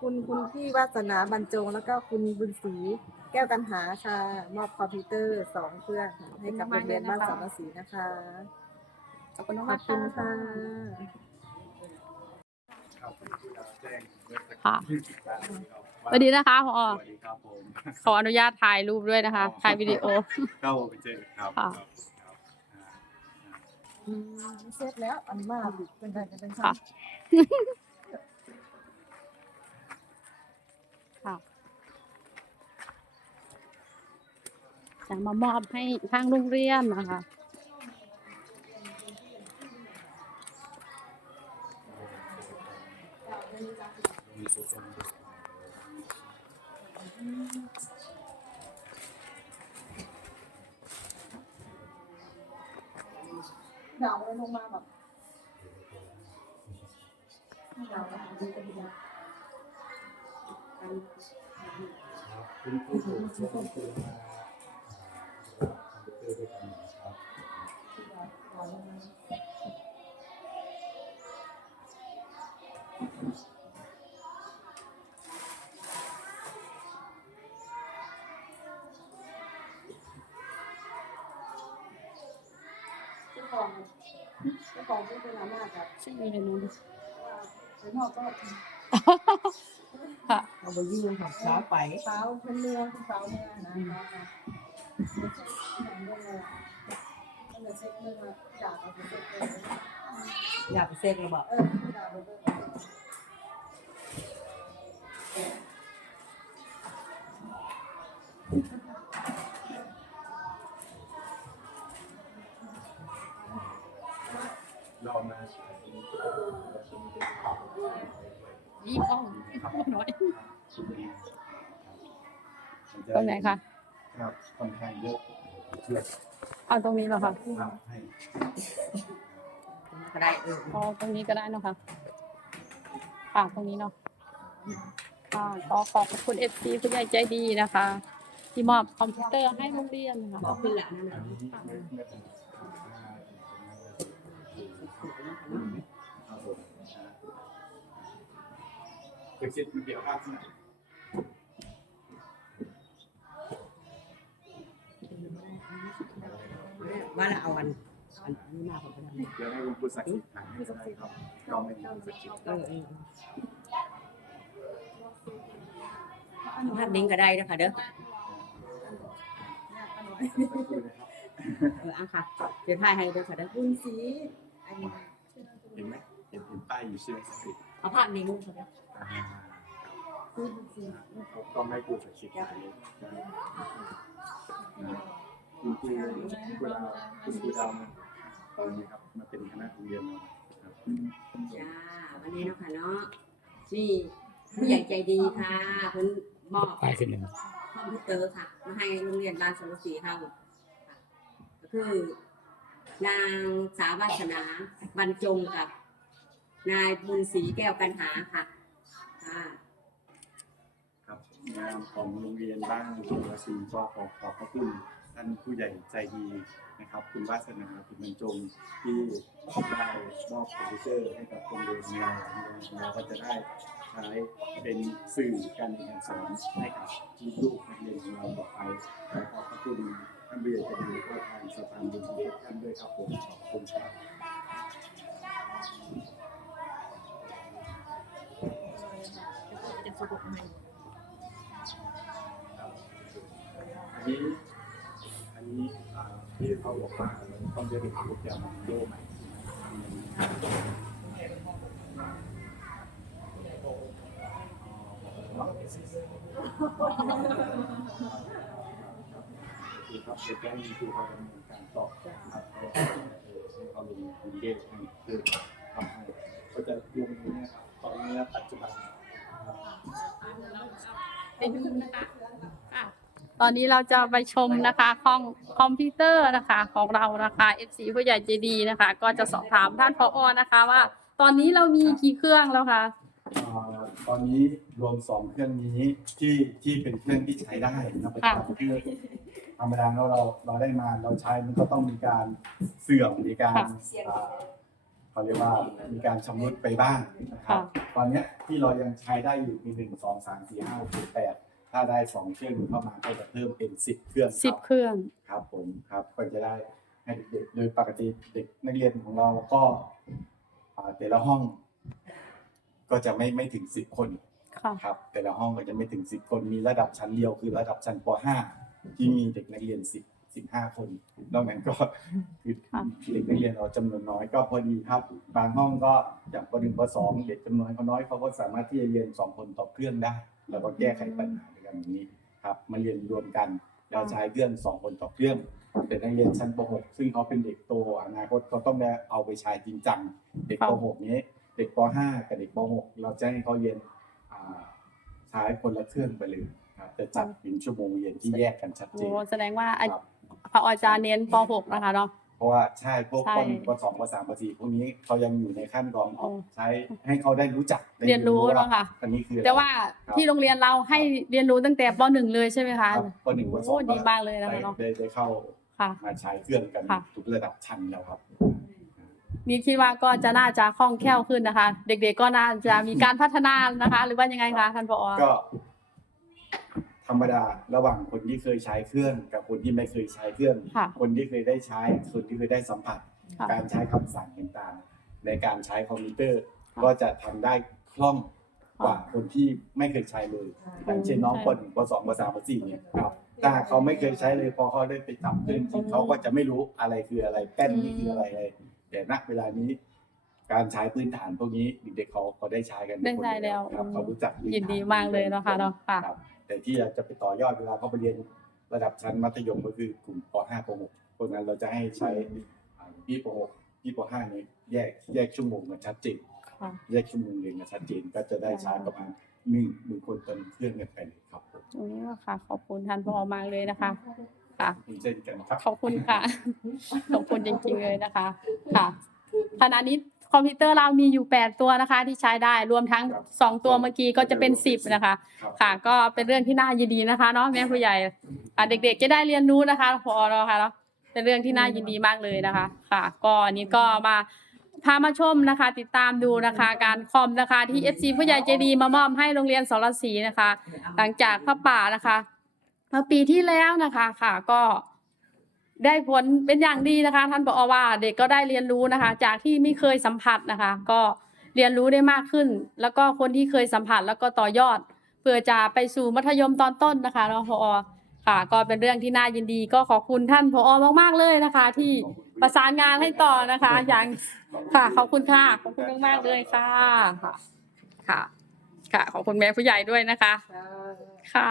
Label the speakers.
Speaker 1: คุณคุณพี่วาสนาบรรจง แล้วก็คุณบุญศรีแก้วกันหาค่ะ มอบคอมพิวเตอร์สองเครื่องค่ะให้กับโรงเรียนบ้านสามศรีนะคะ
Speaker 2: ขอบคุณ
Speaker 1: ขอ
Speaker 2: มา
Speaker 1: บ
Speaker 2: ก
Speaker 1: คุณ
Speaker 2: ค่ะ
Speaker 1: ค่ะ
Speaker 3: ครับคุณแจ้งด้วย
Speaker 2: ค่ะ
Speaker 3: ที่ติดตาม
Speaker 2: สวัสดีนะคะพอ
Speaker 3: สวัสดีครับผม
Speaker 2: ขออนุญาตถ่ายรูปด้วยนะคะ ถ่ายวิดีโอ
Speaker 3: เข้าไปเจอครับ
Speaker 2: ค่ะ
Speaker 3: ครับครับอ่า
Speaker 1: อืมเสร็จแล้วอันมากเป็นไรกันเป็น
Speaker 2: ค่ะ ค่ะ จะมามอบให้ทางโรงเรียนนะคะ
Speaker 3: มีสุขภาพ
Speaker 1: ดาวลงมาแบบดาวดีกันดี
Speaker 3: คุณครูผมช่วยคุณ ครูมาคอมพิวเตอร์ด้วยกันนะครับ
Speaker 1: เจ้าของเจ้าของที่เป็นอาม่ากับ
Speaker 2: ชื่ออะไรนู้น
Speaker 1: ไปนอกก็
Speaker 2: ค่ะ
Speaker 4: เอาไปยืมของเช้าไป
Speaker 1: เช้าเป็นเรืองเช้าเมือนะคะอย่างเดียวเลยมันะองด่าเอาไปเซ็ตเลยา
Speaker 4: กไปเซ็กระบอ
Speaker 1: เปล่า
Speaker 2: ยี่ป้องน้อย
Speaker 3: มันจะ
Speaker 2: ตรงไหนคะ
Speaker 3: ครับค่อนข้างเยอะเพื่อ
Speaker 2: เอาตรงนี้เหรอคะ
Speaker 3: ทำให้
Speaker 4: ก็ได้เออ
Speaker 2: อ๋อตรงนี้ก็ได้เนอะคะค่ะตรงนี้เนาะค่ะขอขอบคุณเอฟซีผู้ใหญ่ใจดีนะคะ ที่มอบคอมพิวเตอร์ให้โรงเรียนนะ
Speaker 4: บอ
Speaker 2: คะ
Speaker 4: กขึ้นแหละ
Speaker 3: เคยคิดเกี่ยวกับที่ไหน
Speaker 4: ว่าเราเอาอันอันนี้มาของกัน
Speaker 3: เดี๋ยวให้คุณครูสักดิ์สิทธิ์ถ่ายให้ก็ได้ครับเราไม่มีคุณศักดิ์สิทธิ์
Speaker 4: เออเออภาพนิ่งก็ได้นะคะเด้อ
Speaker 3: สักครู่นะครับ
Speaker 4: เอออะค่ะเดี๋ยวถ่ายให้เด้อค่ะเด้อ
Speaker 1: บุญศรีอันนี้
Speaker 3: เห็นไหมเห็นเห็นป้ายอยู่ใช่ไหมสักดิ์สิทธิ์
Speaker 4: เอาภาพนิ่งค่ะเด้อ
Speaker 3: อ่า
Speaker 1: คือบุญศรี
Speaker 3: เขาก็ไม่พูดสักดิ์สิทธิ์ถ่ายเลยคุณครูคุณครูดาวคุณครูดาวตอนนี้ครับมาเป็นคณะเรียนครับ
Speaker 4: จ้าวันนี้เนาะค่ะเนาะนี่ผู้ใหญ่ใจดีค่ะเพิ่นมอบ
Speaker 5: ไปขึ้นหนึ่ง
Speaker 4: คอมพิวเตอร์ค่ะ มาให้โรงเรียนบ้านสรุศรีเฮาก็คือนางสาววาสนาบรรจงกับ นายบุญศรีแก้วกันหาค่ะ ค่ะ
Speaker 3: ครับงานของโรงเรียนบ้านสุรศรีก็ขอขอบพระคุณท่านผู้ใหญ่ใจดีนะครับ คุณวาสนาคุณบรรจงที่ได้มอบคอมพิวเตอร์ให้กับโรงเรียนเราเราก็จะได้ใช้เป็นสื่อการเรียนการสอนให้กับลูกๆนักเรียนของเราต่อไปขอขอบพระคุณท่านผู้ใหญ่ใจดีก็ทางสถานบุญทุกท่านด้วยครับผมขอบคุณครับ
Speaker 4: จะสรุปให้
Speaker 3: อันนี้อันนี้ที่เขาบอกว่าต้องเรียนรู้โปรแกรมโยใหม่คือครับเด็กแจ้งคือเขาดำเนินการต่อครับเขาเขาลงอินเดียให้คือทำให้ก็จะลงนี้นะครับตอนนี้ปัจจุบัน
Speaker 2: ไปดูนะคะค่ะตอนนี้เราจะไปชมนะคะห้องคอมพิวเตอร์นะคะของเรานะคะ FC ผู้ใหญ่ใจดีนะคะ ก็จะสอบถามท่านพอนะคะว่า ตอนนี้เรามีกี่เครื่องแล้วคะ
Speaker 3: อ่าตอนนี้รวมสองเครื่องนี้ที่ที่เป็นเครื่องที่ใช้ได้นะปัจจุบันคือธรรมดาแล้วเราเราได้มาเราใช้มันก็ต้องมีการเสื่อมมีการอ่า เขาเรียกว่ามีการชำรุดไปบ้างนะครับ ตอนเนี้ยที่เรายังใช้ได้อยู่มีหนึ่งสองสามสี่ห้าหกเจ็ดแปดถ้าได้สองเครื่องเข้ามาก็จะเพิ่มเป็นสิบเครื่อง
Speaker 2: สิบ
Speaker 3: ครับ
Speaker 2: เครื่อง
Speaker 3: ครับผมครับก็จะได้ให้เด็กๆโดยปกติเด็กนักเรียนของเราก็อ่าแต่ละห้อง ก็จะไม่ไม่ถึงสิบคน
Speaker 2: ค่ะ
Speaker 3: ครับ แต่ละห้องก็จะไม่ถึงสิบคนมีระดับชั้นเดียวคือระดับชั้นป .5 ที่มีเด็กนักเรียนสิบ สิบห้าคน นอกนั้นก็คือ
Speaker 2: ค่ะ
Speaker 3: เด็กนักเรียนเราจำนวนน้อยก็พอดีครับ บางห้องก็อย่างปหนึ่งปสองเด็กจำนวนเขาน้อยเขาก็สามารถที่จะเรียนสองคนต่อเครื่องได้แล้วก็แก้ไขปัญหาด้วยกันอย่างนี้ครับมาเรียนรวมกันแล้วใช้เครื่องสองคนต่อเครื่องแต่นักเรียนชั้นป .6 ซึ่งเขาเป็นเด็กโตอนาคตเขาต้องได้เอาไปใช้จริงจังเด็กป .6 นี้เด็กป .5 กับเด็กป .6 เราจะให้เขาเรียนอ่าใช้คนละเครื่องไปเลยครับจะจัดเป็นชั่วโมงเรียนที่แยกกันชัดเจ
Speaker 2: โอ้
Speaker 3: น
Speaker 2: แสดงว่าอา
Speaker 3: ครับ
Speaker 2: พระอาจารย์เน้นป .6 นะคะเนาะ
Speaker 3: เพราะว่าใช่พวก
Speaker 2: ใช่
Speaker 3: ปหนึ่งปสองปสามปสี่พวกนี้เขายังอยู่ในขั้นของ
Speaker 2: โอ้
Speaker 3: ใช้ให้เขาได้รู้จักได้
Speaker 2: เรียนรู้
Speaker 3: ว่า
Speaker 2: แล้วค่ะ
Speaker 3: อันนี้คืออะไร
Speaker 2: แต่ว่า
Speaker 3: ครับ
Speaker 2: ที่โรงเรียนเราให้เรียนรู้ตั้งแต่ป .1 เลยใช่ไหมคะ
Speaker 3: ครับปหนึ่งปสอ
Speaker 2: โอ้
Speaker 3: ง
Speaker 2: ดีมากเลยนะคะ
Speaker 3: ได้
Speaker 2: เนาะ
Speaker 3: ได้ได้เข้า
Speaker 2: ค่ะ
Speaker 3: มาใช้เครื่องกัน
Speaker 2: ค่ะ
Speaker 3: ทุกระดับชั้นแล้วครับ
Speaker 2: นี่คิดว่าก็จะน่าจะคล่องแคล่วขึ้นนะคะ เด็กๆก็น่าจะมีการพัฒนานะคะ หรือว่ายังไงคะท่านผอ
Speaker 3: ก็ ธรรมดาระหว่างคนที่เคยใช้เครื่อง กับคนที่ไม่เคยใช้เครื่อง
Speaker 2: ค่ะ
Speaker 3: คนที่เคยได้ใช้คนที่เคยได้สัมผัส
Speaker 2: ค่ะ
Speaker 3: การใช้คำสั่งต่างๆในการใช้คอมพิวเตอร์
Speaker 2: ค่ะ
Speaker 3: ก็จะทำได้คล่องกว่าคนที่ไม่เคยใช้เลยอย่างเช่นน้อง
Speaker 2: ใช่
Speaker 3: คนปสองปสามปสี่เนี่ยครับถ้าเขาไม่เคยใช้เลยพอเขาได้ไปจับเครื่องจริงเขาก็จะไม่รู้อะไรคืออะไรแป้นนี่คืออะไรเลยแต่ณเวลานี้ การใช้พื้นฐานพวกนี้เด็กๆเขาเขาได้ใช้กันทุก
Speaker 2: ได้
Speaker 3: คน
Speaker 2: ใช้แล้ว
Speaker 3: ครับเขารู้จักพื้ฐ
Speaker 2: ยินดีมากเลยเนาะค่ะเนาะค่ะ
Speaker 3: รับ แต่ที่เราจะไปต่อยอดเวลาเขาไปเรียนระดับชั้นมัธยมก็คือกลุ่มป .5 ป .6 พวกนั้นเราจะให้ใช้อ่าพี่ป .6 พี่ป .5 นี้แยกแยกชั่วโมงกันชัดเจน
Speaker 2: ค่ะ
Speaker 3: แยกชั่วโมงเรียนกันชัดเจนก็จะได้ใช้ประมาณหนึ่งหนึ่งคนต่อหนึ่งเครื่องกันไปเลยครับผม
Speaker 2: ตรงนี้ค่ะ ขอบคุณท่านผอมากเลยนะคะค่ะ
Speaker 3: ขอบคุณเช่นกันครับ
Speaker 2: ขอบคุณค่ะขอบคุณจริงๆเลยนะคะ ค่ะขณะนี้ คอมพิวเตอร์เรามีอยู่ 8 ตัวนะคะ ที่ใช้ได้รวมทั้ง 2 ตัวเมื่อกี้ก็จะเป็น 10 นะคะ
Speaker 3: ครับ
Speaker 2: ค่ะก็เป็นเรื่องที่น่ายินดีนะคะเนาะแม่ผู้ใหญ่อะเด็กๆจะได้เรียนรู้นะคะพอเนาะค่ะเนาะเป็นเรื่องที่น่ายินดีมากเลยนะคะ ค่ะ ก็อันนี้ก็มาพามาชมนะคะ ติดตามดูนะคะ การคอมนะคะที่ FC ผู้ใหญ่ใจดีมามอบให้โรงเรียนสรศรีนะคะ หลังจากพระป่านะคะเมื่อปีที่แล้วนะคะค่ะก็ ได้ผลเป็นอย่างดีนะคะ ท่านบอกว่าเด็กก็ได้เรียนรู้นะคะ จากที่ไม่เคยสัมผัสนะคะ ก็เรียนรู้ได้มากขึ้น แล้วก็คนที่เคยสัมผัสแล้วก็ต่อยอด เพื่อจะไปสู่มัธยมตอนต้นนะคะเนาะพอค่ะ ก็เป็นเรื่องที่น่ายินดีก็ขอบคุณท่านพอมากๆเลยนะคะ ที่ประสานงานให้ต่อนะคะ อย่างค่ะขอบคุณค่ะขอบคุณมากๆเลยค่ะค่ะ ค่ะ ขอบคุณแม่ผู้ใหญ่ด้วยนะคะ ค่ะ